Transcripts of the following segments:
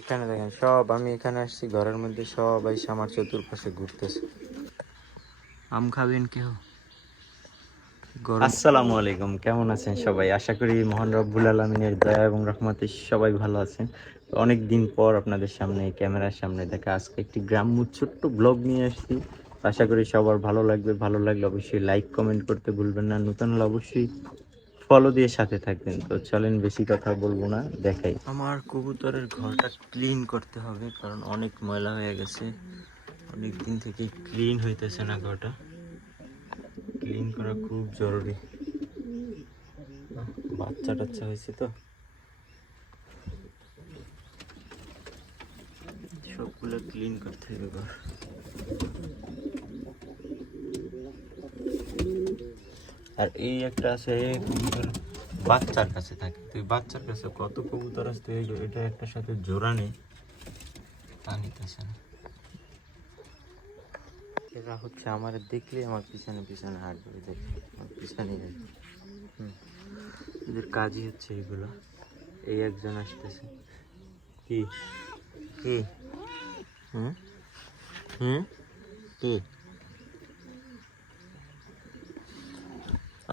এখানে দেখেন, সব আমি এখানে আসছি, ঘরের মধ্যে সবাই আমার চতুর্পাশে ঘুরতেছে। আম খাবেন কেউ? আসসালামু আলাইকুম, কেমন আছেন সবাই? আশা করি মহান রব্বুল আলমিনের দয়া এবং রহমতে সবাই ভালো আছেন। তো অনেক দিন পর আপনাদের সামনে, ক্যামেরার সামনে দেখা, আজকে একটি গ্রাম্য ছোট্ট ব্লগ নিয়ে আসছি। আশা করি সবার ভালো লাগবে, ভালো লাগলে অবশ্যই লাইক কমেন্ট করতে ভুলবেন না। নতুন হলে অবশ্যই ফলো দিয়ে সাথে থাকবেন। তো চলেন বেশি কথা বলব না, দেখাই। আমার কবুতরের ঘরটা ক্লিন করতে হবে, কারণ অনেক ময়লা হয়ে গেছে। অনেক দিন থেকে ক্লিন হইতেছে না ঘরটা। ক্লিন করা খুব জরুরি। বাচ্চা টাচ্চা হয়েছে তো। সবগুলো ক্লিন করতে হবে ঘর। আর এই একটা আছে বাচ্চার কাছে থাকে। তো বাচ্চার কাছে কত কবুতর আসতে এটা একটা সাথে জোড়া নেই তা নিতেছে না। এরা হচ্ছে আমার দেখলে আমার পিছনে পিছনে হাঁটবে এই দেখে। আমার পিছনে হুম। এদের কাজই হচ্ছে এইগুলো এই একজন আসতেছে। কি? কি? হুম? হুম? কি?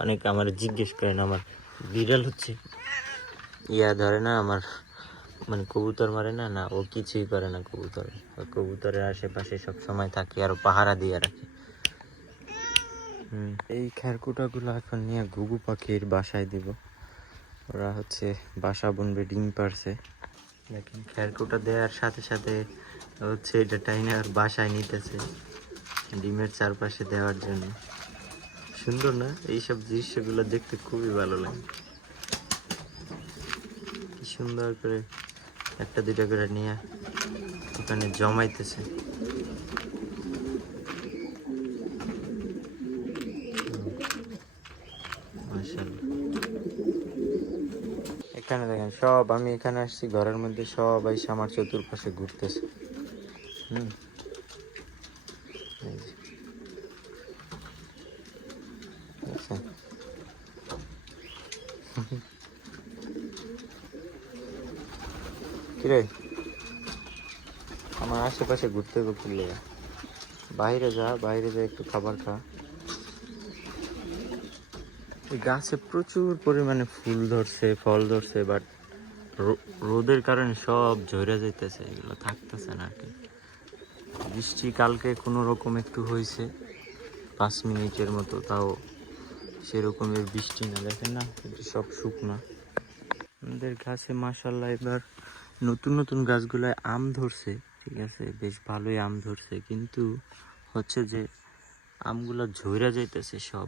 অনেক আমার জিজ্ঞেস করেন আমার বিড়াল হচ্ছে? ইয়া ধরে না আমার মানে কবুতর মারে না না ও কিছুই করে না কবুতরে। কবুতরের আশেপাশে সব সময় থাকে আর পাহারা দিয়ে রাখে। এই খেরকুটাগুলো এখন নিয়ে ঘুঘু পাখির বাসায় দিব। ওরা হচ্ছে বাসা বুনবে ডিম পারছে। দেখেন খেরকুটা দেওয়ার সাথে সাথে হচ্ছে এটা টাইনে আর বাসায় নিতেছে ডিমের চারপাশে দেওয়ার জন্য। সুন্দর না? এইসব দৃশ্যগুলো দেখতে খুবই ভালো লাগে। কি সুন্দর করে একটা দুটা করে নিয়ে ওখানে জমাইতেছে। এখানে দেখেন, সব আমি এখানে আসছি, ঘরের মধ্যে সবাই আমার চতুর্পাশে ঘুরতেছে। হুম। দেখছেন? কিরে? আমার আশেপাশে ঘুরতে ঘুরতে বাইরে যা বাইরে যা, একটু খাবার খা। এই গাছে প্রচুর পরিমাণে ফুল ধরছে, ফল ধরছে বাট রোদের কারণে সব ঝরে যাইতেছে, এগুলো থাকতেছে না আর কি। বৃষ্টি কালকে কোনো রকম একটু হয়েছে পাঁচ মিনিটের মতো, তাও সেরকমের বৃষ্টি না, দেখেন না সব শুকনা। আমাদের গাছে মাসাল্লাহ এবার নতুন নতুন গাছগুলায় আম ধরছে, ঠিক আছে? বেশ ভালোই আম ধরছে, কিন্তু হচ্ছে যে আমগুলো ঝইরা যাইতেছে সব।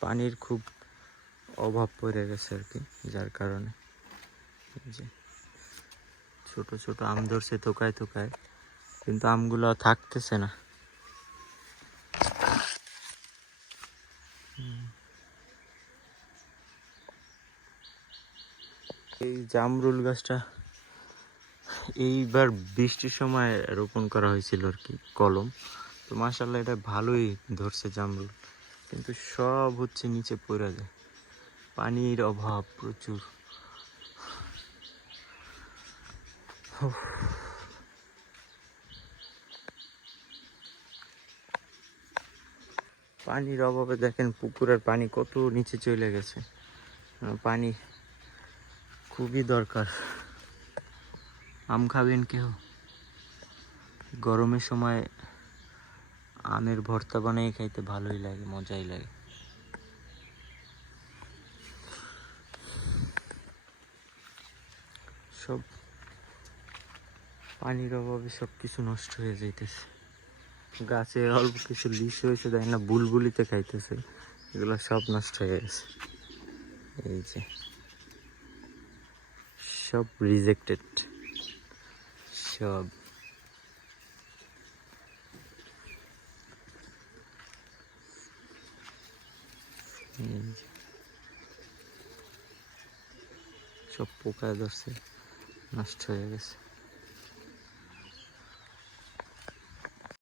পানির খুব অভাব পড়ে গেছে আর কি, যার কারণে। যে, ছোট ছোট আম ধরছে থোকায় থোকায়, কিন্তু আমগুলো থাকতেছে না। এই জামরুল গাছটা এইবার বৃষ্টির সময় রোপণ করা হয়েছিল আর কি, কলম। তো মাসাল্লাহ এটা ভালোই ধরছে জামরুল। কিন্তু সব হচ্ছে নিচে পড়ে যায়। পানির অভাব প্রচুর। পানির অভাবে দেখেন পুকুরের পানি কত নিচে চলে গেছে। পানি খুবই দরকার। আম খাবেন কেউ? গরমের সময় আমের ভর্তা বানিয়ে খাইতে ভালোই লাগে, মজাই লাগে। সব পানির অভাবে সব কিছু নষ্ট হয়ে যাইতেছে। গাছে অল্প কিছু লিস হয়েছে দেয় না? বুলবুলিতে খাইতেছে। এগুলো সব নষ্ট হয়ে গেছে। এই যে। সব রিজেক্টেড সব। সব পোকা ধরছে নষ্ট হয়ে গেছে।